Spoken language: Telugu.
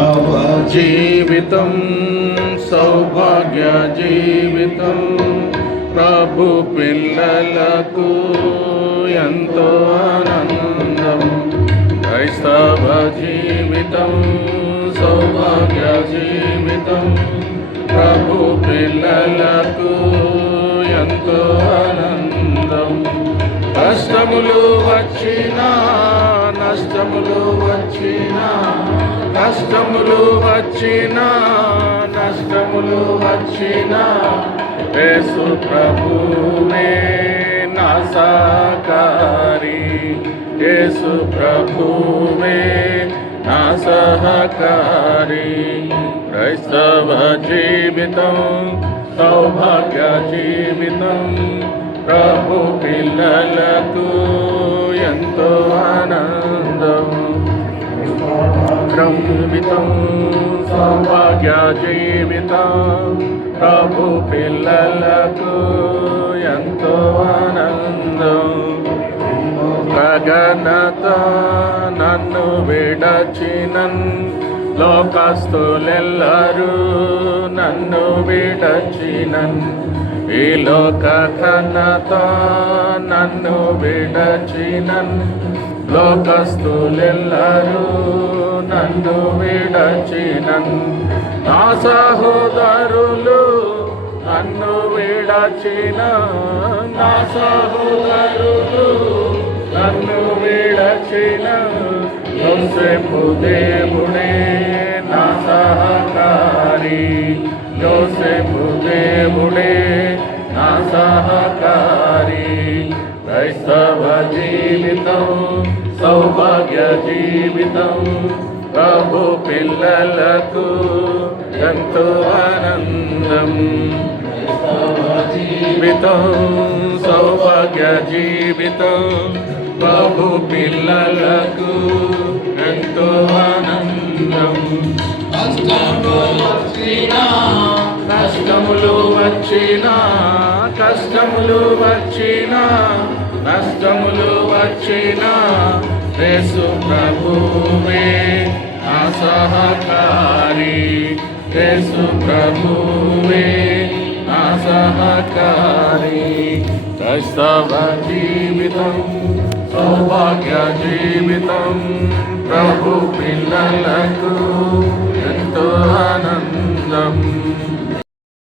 క్రైస్తవ జీవితం సౌభాగ్య జీవితం, ప్రభు పిల్లలకు ఎంతో ఆనందం. క్రైస్తవ జీవితం సౌభాగ్య జీవితం, ప్రభు పిల్లలకు ఎంతో ఆనందం. కష్టములు వచ్చినా నష్టములు వచ్చినా, కష్టములు వచ్చినా నష్టములు వచ్చినా, యేసు ప్రభువే నా సహకారి, యేసు ప్రభువే నా సహకారి. క్రైస్తవ జీవితం సౌభాగ్య జీవితం, ప్రభు పిల్లలకు ఎంతో ఆనందం. జీవితం సౌభాగ్య జీవితం, ప్రభు పిల్లలకు ఎంతో ఆనందం. గగనత నన్ను విడచినన్, లోకస్తులెల్లరూ నన్ను విడచినన్. ఈ లోక ఘనత నన్ను విడచినన్, లోకస్తులెల్లరూ నన్ను విడచినన్. నా సహోదరులు నన్ను విడచిన, నా సహోదరులు నన్ను విడచిన, యోసేపు దేవుడే నా సహకారి, యోసేపు దేవుడే నా సహకారి. క్రైస్తవ జీవితం సౌభాగ్య జీవితం, ప్రభు పిల్లలకు ఎంతో ఆనందం. జీవితం సౌభాగ్య జీవితం, ప్రభు పిల్లలకు ఎంతో ఆనందం. కష్టములు వచ్చినా కష్టములు వచ్చినా, నష్టములు వచ్చినా, యేసు ప్రభువే నా సహకారి, యేసు ప్రభువే నా సహకారి. క్రైస్తవ జీవితం సౌభాగ్య జీవితం, ప్రభు పిల్లలకు ఎంతో ఆనందం.